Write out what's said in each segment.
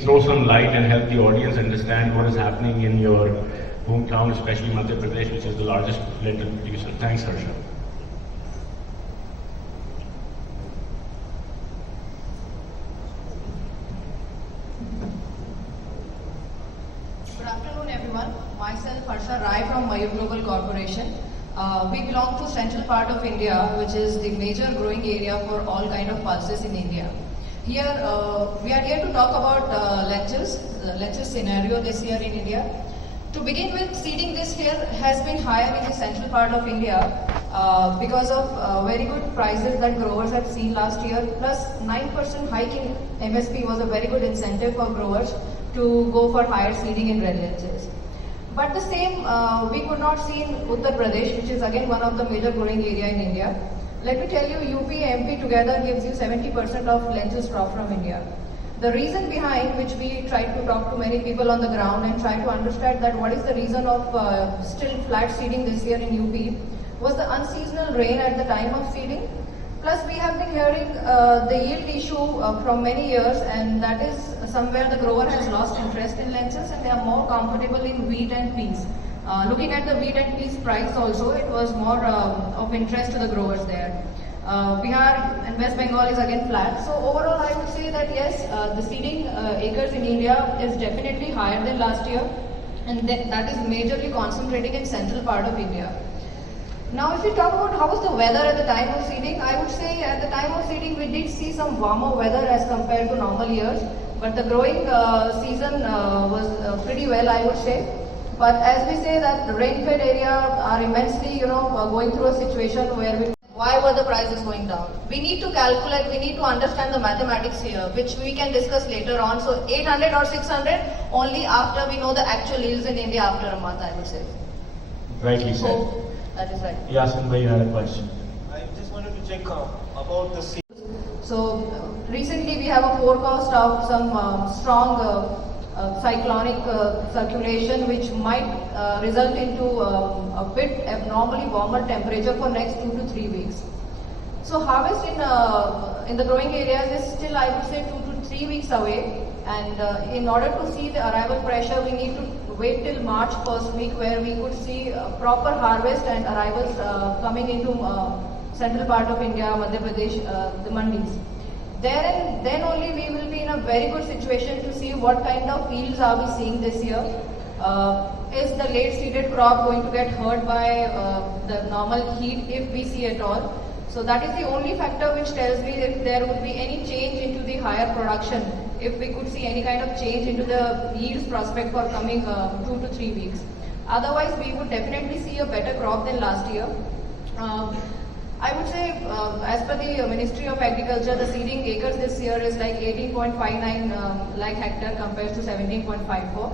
throw some light and help the audience understand what is happening in your hometown, especially Madhya Pradesh, which is the largest lentil producer. Thanks, Harsha. Good afternoon, everyone. Myself, Harsha from Mayur Global Corporation. We belong to central part of India, which is the major growing area for all kind of pulses in India. Here, we are here to talk about lentils, the lentil scenario this year in India. To begin with, seeding this year has been higher in the central part of India because of very good prices that growers had seen last year, plus 9% hike in MSP was a very good incentive for growers to go for higher seeding in red lentils. But the same we could not see in Uttar Pradesh, which is again one of the major growing area in India. Let me tell you, UP and MP together gives you 70% of lentils crop from India. The reason behind which we tried to talk to many people on the ground and try to understand that what is the reason of still flat seeding this year in UP was the unseasonal rain at the time of seeding. Plus we have been hearing the yield issue from many years, and that is somewhere the grower has lost interest in lentils and they are more comfortable in wheat and peas. Looking at the wheat and peas price also, it was more of interest to the growers there. Bihar and West Bengal is again flat. So overall I would say that yes, the seeding acres in India is definitely higher than last year, and that is majorly concentrating in central part of India. Now if we talk about how was the weather at the time of seeding, I would say at the time of seeding we did see some warmer weather as compared to normal years, but the growing season was pretty well, I would say. But as we say that the rain-fed area are immensely, going through a situation where why were the prices going down? We need to calculate, we need to understand the mathematics here, which we can discuss later on. So 800 or 600 only after we know the actual yields in India after a month, I would say. Rightly said. So, that is right. Yasin bhai, you had a question. I just wanted to check about the seed. So recently we have a forecast of some strong cyclonic circulation which might result into a bit abnormally warmer temperature for next 2 to 3 weeks. So harvest in the growing areas is still, I would say, 2 to 3 weeks away, and in order to see the arrival pressure we need to wait till March first week where we could see proper harvest and arrivals coming into central part of India, Madhya Pradesh, the mandis. Then only we will be in a very good situation to see what kind of yields are we seeing this year. Is the late seeded crop going to get hurt by the normal heat if we see at all? So that is the only factor which tells me if there would be any change into the higher production, if we could see any kind of change into the yields prospect for coming 2 to 3 weeks. Otherwise we would definitely see a better crop than last year. I would say, as per the Ministry of Agriculture, the seeding acres this year is like 18.59 lakh hectare compared to 17.54.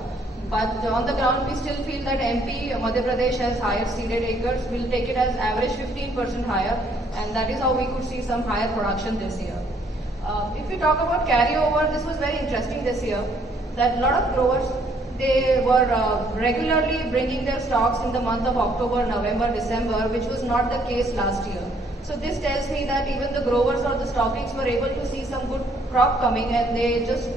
But on the ground, we still feel that MP, Madhya Pradesh has higher seeded acres. We'll take it as average 15% higher, and that is how we could see some higher production this year. If we talk about carryover, this was very interesting this year, that a lot of growers, they were regularly bringing their stocks in the month of October, November, December, which was not the case last year. So this tells me that even the growers or the stockists were able to see some good crop coming and they just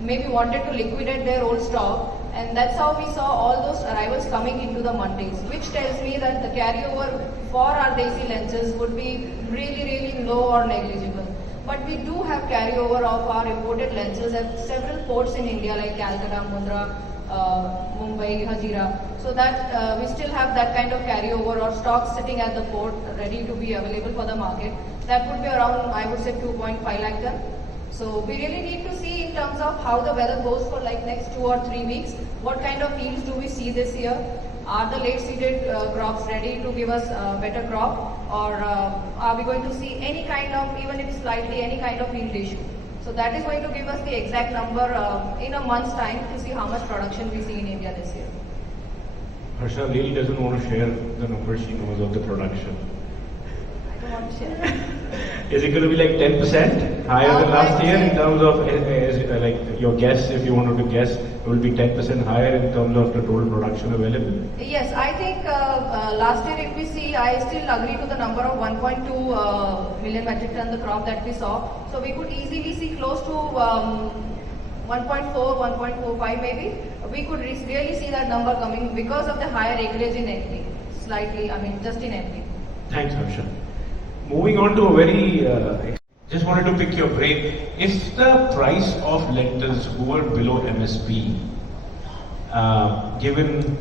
maybe wanted to liquidate their old stock, and that's how we saw all those arrivals coming into the mandis, which tells me that the carryover for our desi lentils would be really, really low or negligible. But we do have carryover of our imported lentils at several ports in India like Calcutta, Mundra, Mumbai, Hazira. So that we still have that kind of carryover or stocks sitting at the port ready to be available for the market. That would be around, I would say, 2.5 lakh ton. So we really need to see in terms of how the weather goes for like next 2 or 3 weeks. What kind of yields do we see this year? Are the late seeded crops ready to give us a better crop, or are we going to see any kind of, even if slightly, any kind of yield issue? So that is going to give us the exact number in a month's time to see how much production we see in India this year. Harsha really doesn't want to share the numbers she knows of the production. I don't want to share. Is it going to be like 10% higher than last year in terms of, like your guess, if you wanted to guess, it will be 10% higher in terms of the total production available? Yes, I think last year if we see, I still agree to the number of 1.2 million metric ton the crop that we saw. So we could easily see close to 1.4, 1.45 maybe, we could really see that number coming because of the higher acreage in MP. Slightly, I mean, just in MP. Thanks, Harsha. Moving on to a very, just wanted to pick your brain. If the price of lentils were below MSP, given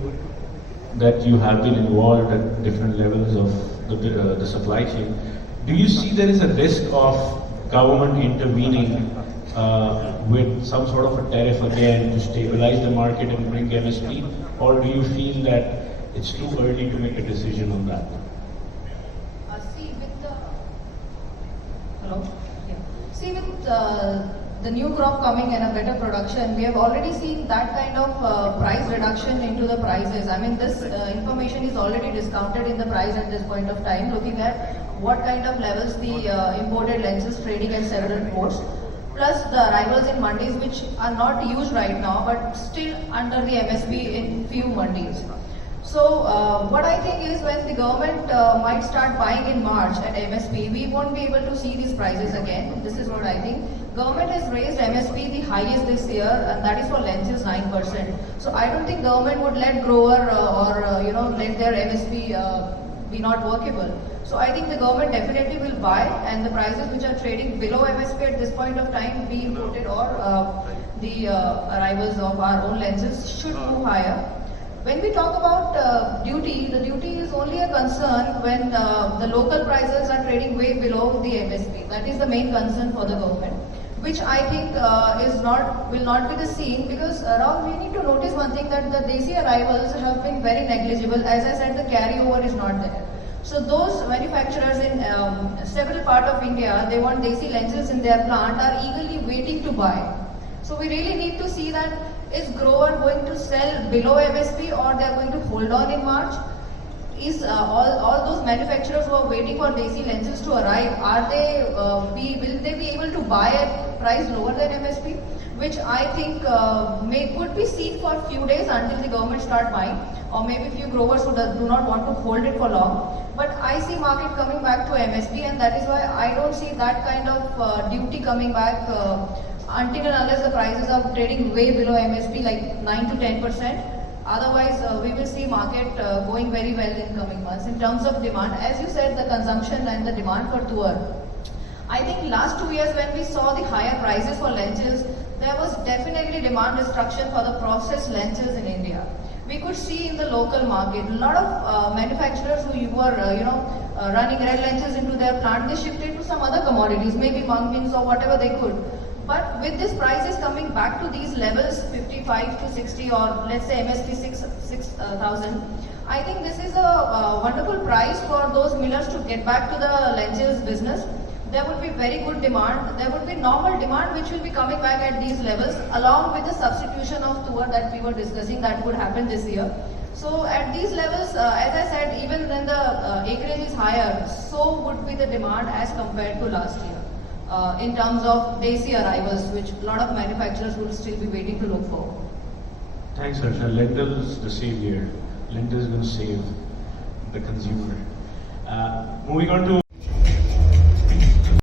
that you have been involved at different levels of the supply chain, do you see there is a risk of government intervening with some sort of a tariff again to stabilize the market and bring MSP, or do you feel that it's too early to make a decision on that? See, with the hello, yeah. See, with the new crop coming and a better production, we have already seen that kind of price reduction into the prices. I mean, this information is already discounted in the price at this point of time, looking at what kind of levels the imported lentils trading at several ports, plus the arrivals in mandis which are not used right now but still under the MSP in few mandis. So what I think is when the government might start buying in March at MSP, we won't be able to see these prices again. This is what I think. Government has raised MSP the highest this year, and that is for lentils 9%. So I don't think government would let grower let their MSP be not workable. So I think the government definitely will buy, and the prices which are trading below MSP at this point of time, be imported or the arrivals of our own lentils should move higher. When we talk about duty, the duty is only a concern when the local prices are trading way below the MSP. That is the main concern for the government, which I think will not be the scene, because we need to notice one thing, that the desi arrivals have been very negligible. As I said, the carryover is not there. So those manufacturers in several parts of India, they want desi lentils in their plant, are eagerly waiting to buy. So we really need to see that, is grower going to sell below MSP or they are going to hold on in March? Is all those manufacturers who are waiting for desi lentils to arrive, will they be able to buy at price lower than MSP? Which I think could be seen for a few days until the government start buying, or maybe few growers who do not want to hold it for long. But I see market coming back to MSP, and that is why I don't see that kind of duty coming back until and unless the prices are trading way below MSP, like 9 to 10%. Otherwise, we will see market going very well in coming months. In terms of demand, as you said, the consumption and the demand for tuor. I think last 2 years when we saw the higher prices for lentils, there was definitely demand destruction for the processed lentils in India. We could see in the local market, a lot of manufacturers who were running red lentils into their plant, they shifted to some other commodities, maybe mung beans or whatever they could. But with these prices coming back to these levels, 55 to 60, or let's say MSP 6,000, I think this is a wonderful price for those millers to get back to the lentils business. There would be very good demand. There would be normal demand which will be coming back at these levels, along with the substitution of tuor that we were discussing that would happen this year. So at these levels, as I said, even when the acreage is higher, so would be the demand as compared to last year. In terms of desi arrivals, which a lot of manufacturers will still be waiting to look for. Thanks, Harsha. Lentils, the savior. Lentils will save the consumer. Moving on to